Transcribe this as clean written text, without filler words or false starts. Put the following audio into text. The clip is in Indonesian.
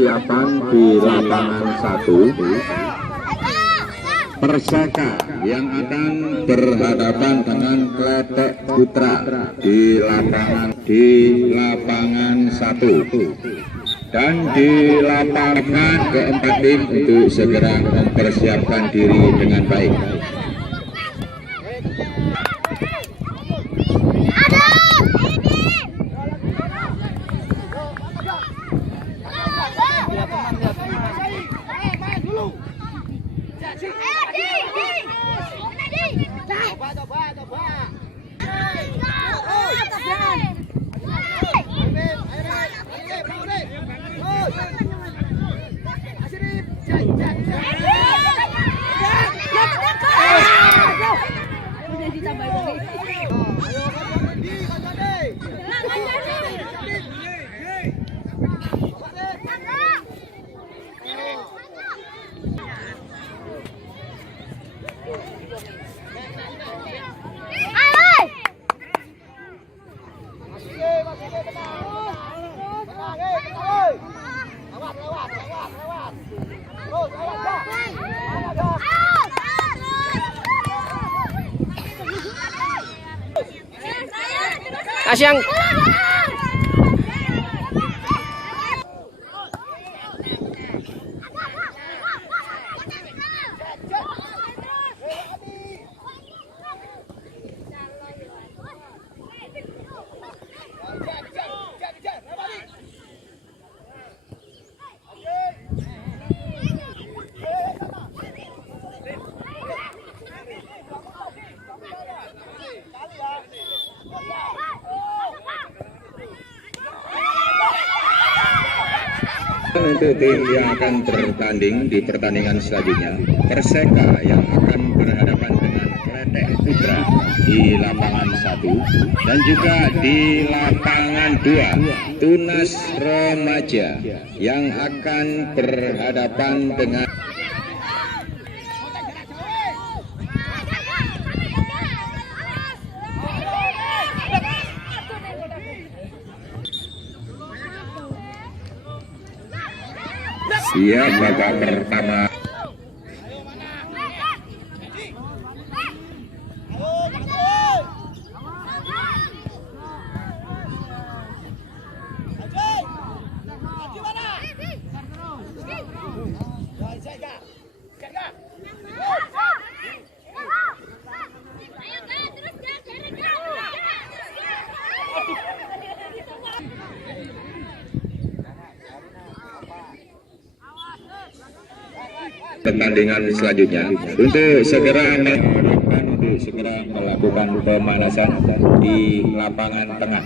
persiapan di lapangan 1 Perseka yang akan berhadapan dengan Kletek Putra di lapangan 1 dan di lapangan keempat tim untuk segera mempersiapkan diri dengan baik. Asyang Untuk tim yang akan bertanding di pertandingan selanjutnya, Perseka yang akan berhadapan dengan Kletek Putra di lapangan 1 dan juga di lapangan 2 Tunas Remaja yang akan berhadapan dengan siap babak pertama. Pertandingan selanjutnya untuk segera melakukan pemanasan di lapangan tengah.